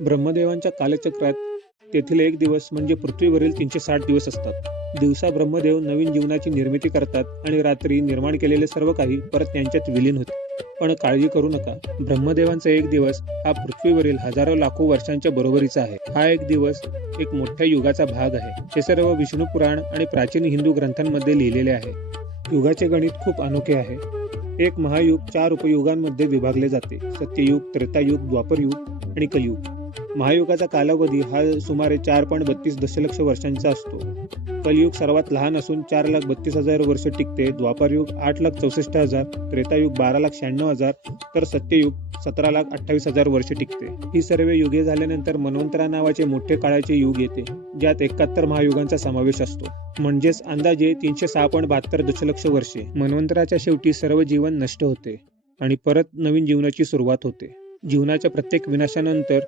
ब्रह्मदेवांच्या कालचक्रात तेथील एक दिवस म्हणजे पृथ्वीवरील 360 दिवस असतात. दिवसा ब्रह्मदेव नवीन जीवनाची निर्मिती करतात आणि रात्री निर्माण केलेले सर्व काही परत त्यांच्यात विलीन होते. पण काळजी करू नका, ब्रह्मदेवांचा एक दिवस हा पृथ्वीवरील हजारो लाखो वर्षांच्या बरोबरीचा आहे. हा एक दिवस एक मोठ्या युगाचा भाग आहे. हे सर्व विष्णू पुराण आणि प्राचीन हिंदू ग्रंथांमध्ये लिहिलेले आहे. युगाचे गणित खूप अनोखे आहे. एक महायुग 4 उपयुगांमध्ये विभागले जाते: सत्ययुग, त्रेतायुग, द्वापरयुग आणि कलियुग. महायुगाचा कालावधी हा सुमारे 4.32 दशलक्ष वर्षांचा असतो. कलियुग सर्वात लहान असून 4,32,000 वर्ष टिकते. द्वापरयुग 8,64,000, त्रेतायुग 12,96,000 तर सत्ययुग 17,28,000 वर्ष टिकते. ही सर्व युगे झाल्यानंतर मन्वंतरा नावाचे मोठे काळाचे युग येते, ज्यात 71 महायुगांचा समावेश असतो. म्हणजेच अंदाजे 306.72 दशलक्ष वर्षे. मन्वंतराच्या शेवटी सर्व जीवन नष्ट होते आणि परत नवीन जीवनाची सुरुवात होते. जीवनाच्या प्रत्येक विनाशानंतर